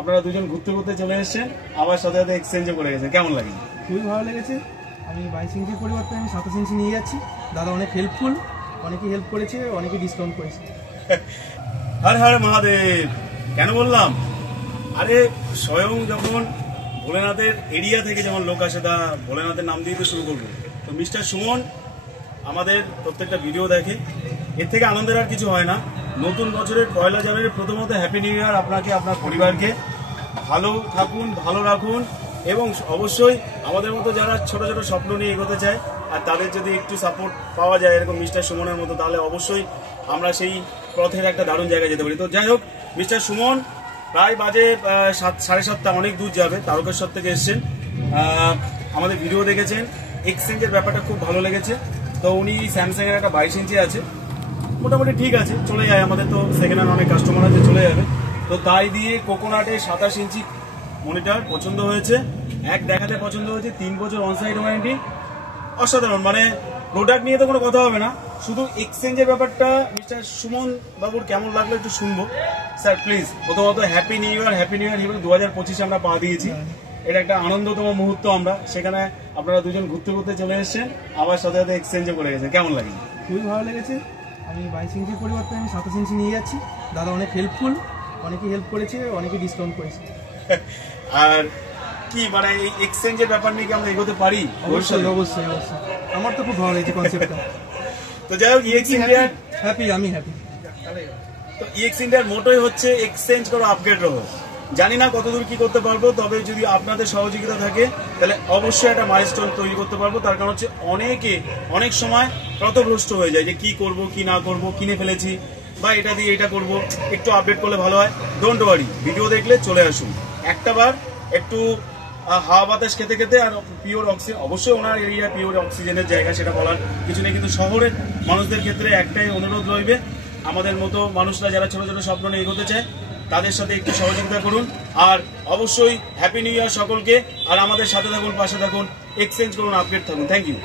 আপনারা দুজন ঘুরতে ঘুরতে চলে এসেছেন, আবার সাথে সাথে এক্সচেঞ্জও করে গেছেন, কেমন লাগে? খুবই ভালো লেগেছে। আমি 22 ইঞ্চির পরিবর্তে আমি 27 ইঞ্চি নিয়ে যাচ্ছি। দাদা অনেক হেল্পফুল, অনেকেই হেল্প করেছে, অনেকে ডিসকাউন্ট করেছে। হর হর মহাদেব। কেন বললাম? আরে স্বয়ং যখন ভোলেনাথের এরিয়া থেকে যেমন লোক আসে, তা ভোলেনাথের নাম দিয়ে তো শুরু করবো। তো মিস্টার সুমন আমাদের প্রত্যেকটা ভিডিও দেখে, এর থেকে আনন্দের আর কিছু হয় না। নতুন বছরের 1 জানুয়ারি প্রথমত হ্যাপি নিউ ইয়ার আপনাকে, আপনার পরিবারকে। ভালো থাকুন, ভালো রাখুন, এবং অবশ্যই আমাদের মতো যারা ছোট ছোট স্বপ্ন নিয়ে এগোতে চায় আর তাদের যদি একটু সাপোর্ট পাওয়া যায় এরকম মিস্টার সুমনের মতো, তাহলে অবশ্যই আমরা সেই পথের একটা দারুণ জায়গায় যেতে পারি। তো যাই হোক, মিস্টার সুমন প্রায় বাজে 7:30, অনেক দূর যাবে, তারকেশ্বর থেকে এসছেন। আমাদের ভিডিও দেখেছেন, এক্সচেঞ্জের ব্যাপারটা খুব ভালো লেগেছে। তো উনি স্যামসাং এর একটা 22 ইঞ্চি আছে, মোটামুটি ঠিক আছে, চলে যায়। আমাদের তো সেকেন্ড হ্যান্ড অনেক কাস্টমার আছে, চলে যাবে। তো তাই দিয়ে কোকোনাটে 27 ইঞ্চি মনিটর পছন্দ হয়েছে, এক দেখাতে পছন্দ হয়েছে, 3 বছর অনসাইড ওয়ারেন্টি, অসাধারণ। মানে প্রোডাক্ট নিয়ে তো কোনো কথা হবে না, শুধু এক্সচেঞ্জের ব্যাপারটা মিস্টার সুমন বাবুর কেমন লাগলো একটু শুনবো। স্যার প্লিজ, প্রথমত happy new year. Happy new year. 2025 আমরা পা দিয়েছি, এটা একটা আনন্দতম মুহূর্ত। আমরা সেখানে আপনারা দুজন ঘুরতে ঘুরতে চলে এসেছেন, আবার সাথে সাথে এক্সচেঞ্জও করে গেছেন, কেমন লাগে? খুবই ভালো লেগেছে। আমি 22 ইঞ্চির পরিবর্তে আমি 27 ইঞ্চি নিয়ে যাচ্ছি। দাদা অনেক হেল্পফুল, অনেকেই হেল্প করেছে, অনেকে ডিসকাউন্ট করেছে। আর কি মানে এই এক্সচেঞ্জের ব্যাপার নিয়ে কি আমরা এগোতে পারি? অবশ্যই অবশ্যই অবশ্যই, আমার তো খুব ভালো লেগেছে কনসেপ্টটা। তো যাই হোক, ইএক্স ইন্ডিয়ার হ্যাপি, আমি হ্যাপি। তো ইএক্স ইন্ডিয়ার মোটোই হচ্ছে এক্সচেঞ্জ করো, আপগ্রেড রহো। জানি না কতদূর কি করতে পারবো, তবে যদি আপনাদের সহযোগিতা থাকে তাহলে অবশ্যই একটা মাইলস্টোন তৈরি করতে পারবো। তার কারণ হচ্ছে অনেকে অনেক সময় পথভ্রষ্ট হয়ে যায় যে কি করব কি না করব, কিনে ফেলেছি বা এটা দিয়ে এটা করব, একটু আপডেট করলে ভালো হয়। ডোন্ট ওয়ারি, ভিডিও দেখলে চলে আসুন একটাবার, একটু হাওয়া বাতাস খেতে খেতে, আর পিওর অক্সিজেন। অবশ্যই ওনার এরিয়া পিওর অক্সিজেনের জায়গা, সেটা বলার কিছু নেই, কিন্তু শহরের মানুষদের ক্ষেত্রে একটাই অনুরোধ রইবে, আমাদের মতো মানুষরা যারা ছোট ছোট স্বপ্ন নিয়ে এগোতে চায় তাদের সাথে একটু সহযোগিতা করুন। আর অবশ্যই হ্যাপি নিউ ইয়ার সকলকে। আর আমাদের সাথে থাকুন, পাশে থাকুন, এক্সচেঞ্জ করুন, আপডেট থাকুন। Thank you.